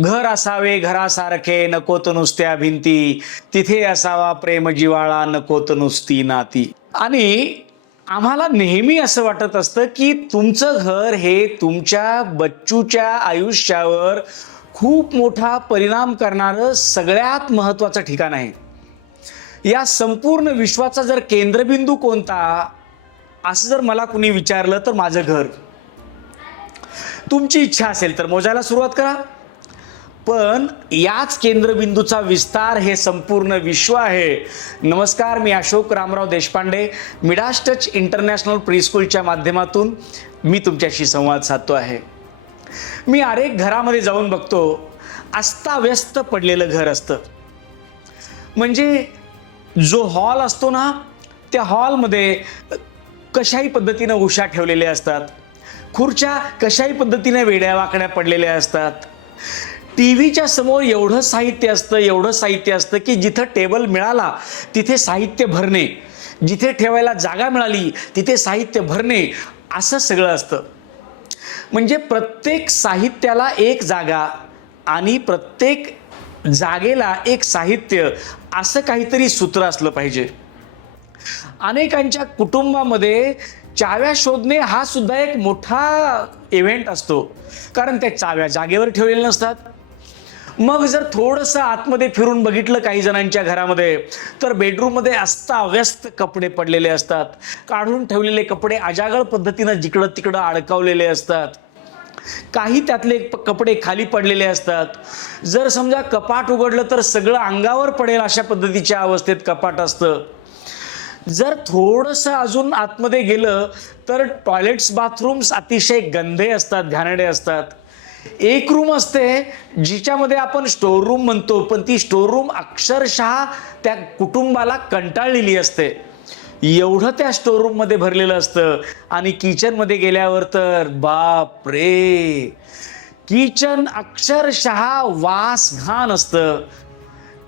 घर असावे घरासारखे नकोत नुसत्या भिंती. तिथे असावा प्रेम जिवाळा नकोत नुसती नाती. आणि आम्हाला नेहमी असं वाटत असतं की तुमचं घर हे तुमच्या बच्चूच्या आयुष्यावर खूप मोठा परिणाम करणारं सगळ्यात महत्त्वाचं ठिकाण आहे. या संपूर्ण विश्वाचा जर केंद्रबिंदू कोणता असं जर मला कुणी विचारलं तर माझं घर. तुमची इच्छा असेल तर मोजायला सुरुवात करा. पण याच केंद्रबिंदूचा विस्तार हे संपूर्ण विश्व आहे. नमस्कार मी Ashok Ramrao Deshpande Midas Touch International प्रीस्कूलच्या माध्यमातून मी तुमच्याशी संवाद साधतो आहे. मी अनेक घरामध्ये जाऊन बघतो अस्ताव्यस्त पडलेलं घर असतं. म्हणजे जो हॉल असतो ना त्या हॉलमध्ये कशाही पद्धतीनं उशा ठेवलेल्या असतात. खुर्च्या कशाही पद्धतीने वेड्या वाकड्या पडलेल्या असतात. टी व्हीच्या समोर एवढं साहित्य असतं एवढं साहित्य असतं की जिथं टेबल मिळाला तिथे साहित्य भरणे. जिथे ठेवायला जागा मिळाली तिथे साहित्य भरणे असं सगळं असतं. म्हणजे प्रत्येक साहित्याला एक जागा आणि प्रत्येक जागेला एक साहित्य असं काहीतरी सूत्र असलं पाहिजे. अनेकांच्या कुटुंबामध्ये चाव्या शोधणे हा सुद्धा एक मोठा इव्हेंट असतो. कारण त्या चाव्या जागेवर ठेवलेल्या नसतात. मग जर थोडंसं आतमध्ये फिरून बघितलं काही जणांच्या घरामध्ये तर बेडरूममध्ये अस्ताव्यस्त कपडे पडलेले असतात. काढून ठेवलेले कपडे अजागळ पद्धतीनं जिकडं तिकडं अडकवलेले असतात. काही त्यातले कपडे खाली पडलेले असतात. जर समजा कपाट उघडलं तर सगळं अंगावर पडेल अशा पद्धतीच्या अवस्थेत कपाट असतं. जर थोडंसं अजून आतमध्ये गेलं तर टॉयलेट्स बाथरूम्स अतिशय गंधे असतात घाणडे असतात. एक रूम असते जिच्यामध्ये आपण स्टोर रूम म्हणतो पण ती स्टोर रूम अक्षरशः त्या कुटुंबाला कंटाळलेली असते. एवढं त्या स्टोर रूममध्ये भरलेलं असतं. आणि किचनमध्ये गेल्यावर तर बाप रे! किचन अक्षरशः वास घाण असतं.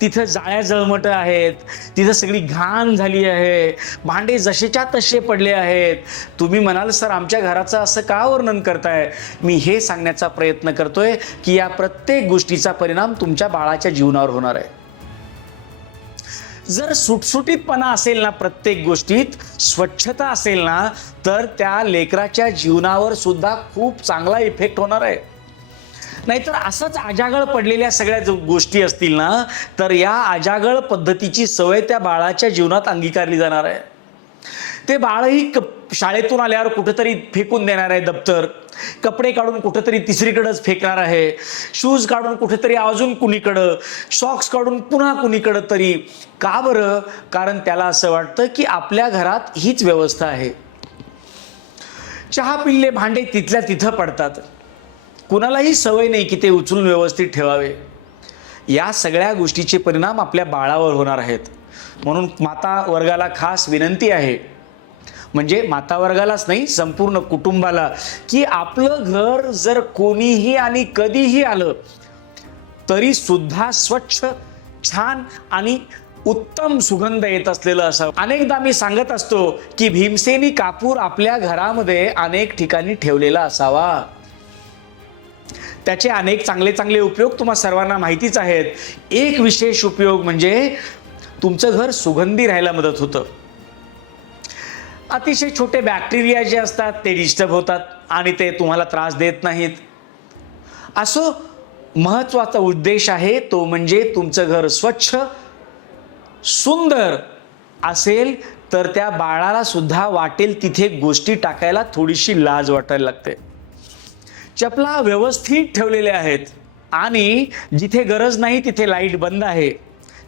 तिथं जाळ्या जळमट आहेत तिथं सगळी घाण झाली आहे भांडे जसेच्या तसे पडले आहेत. तुम्ही म्हणाल सर आमच्या घराचं असं का वर्णन करताय? मी हे सांगण्याचा प्रयत्न करतोय की या प्रत्येक गोष्टीचा परिणाम तुमच्या बाळाच्या जीवनावर होणार आहे. जर सुटसुटीतपणा असेल ना प्रत्येक गोष्टीत स्वच्छता असेल ना तर त्या लेकराच्या जीवनावर सुद्धा खूप चांगला इफेक्ट होणार आहे. नाहीतर असंच अजागळ पडलेल्या सगळ्या गोष्टी असतील ना तर या अजागळ पद्धतीची सवय त्या बाळाच्या जीवनात अंगीकारली जाणार आहे. ते बाळही क शाळेतून आल्यावर कुठेतरी फेकून देणार आहे दप्तर. कपडे काढून कुठेतरी तिसरीकडंच फेकणार आहे. शूज काढून कुठेतरी अजून कुणीकडं. सॉक्स काढून पुन्हा कुणीकडं तरी. का बरं? कारण त्याला असं वाटतं की आपल्या घरात हीच व्यवस्था आहे. चहा पिल्ले भांडे तिथल्या तिथं पडतात. कुणालाही सवय नाही की ते उचलून व्यवस्थित ठेवावे. या सगळ्या गोष्टीचे परिणाम आपल्या बाळावर होणार आहेत. म्हणून माता वर्गाला खास विनंती आहे. म्हणजे माता वर्गालाच नाही संपूर्ण कुटुंबाला की आपलं घर जर कोणीही आणि कधीही आलं तरी सुद्धा स्वच्छ छान आणि उत्तम सुगंध येत असलेलं असावं. अनेकदा मी सांगत असतो की भीमसेनी कापूर आपल्या घरामध्ये अनेक ठिकाणी ठेवलेला असावा. त्याचे अनेक चांगले चांगले उपयोग तुम्हा सर्वांना माहितीच आहेत. एक विशेष उपयोग म्हणजे तुमचं घर सुगंधी राहायला मदत होतं. अतिशय छोटे बॅक्टेरिया जे असतात ते डिस्टर्ब होतात आणि ते तुम्हाला त्रास देत नाहीत. असो महत्त्वाचा उद्देश आहे तो म्हणजे तुमचं घर स्वच्छ सुंदर असेल तर त्या बाळाला सुद्धा वाटेल तिथे गोष्टी टाकायला थोडीशी लाज वाटायला लागते. चपला व्यवस्थित ठेवलेल्या आहेत. आणि जिथे गरज नाही तिथे लाइट बंद आहे.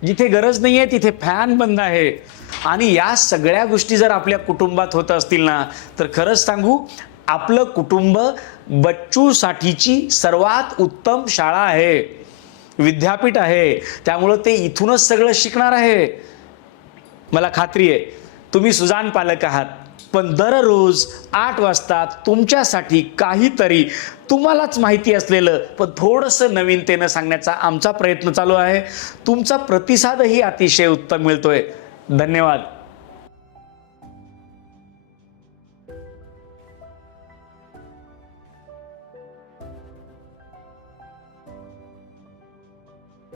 जिथे गरज नाही आहे तिथे फॅन बंद आहे. आणि या सगळ्या गोष्टी जर आपल्या कुटुंबात होत असतील ना तर खरंच सांगू आपलं कुटुंब बच्चूसाठीची सर्वात उत्तम शाळा आहे. विद्यापीठ आहे. त्यामुळं ते इथूनच सगळं शिकणार आहे. मला खात्री आहे. तुम्ही सुजान पालक आहात. पण दररोज आठ वाजता तुमच्यासाठी काहीतरी तुम्हालाच माहिती असलेलं पण थोडंसं नवीनतेनं सांगण्याचा आमचा प्रयत्न चालू आहे. तुमचा प्रतिसादही अतिशय उत्तम मिळतोय. धन्यवाद.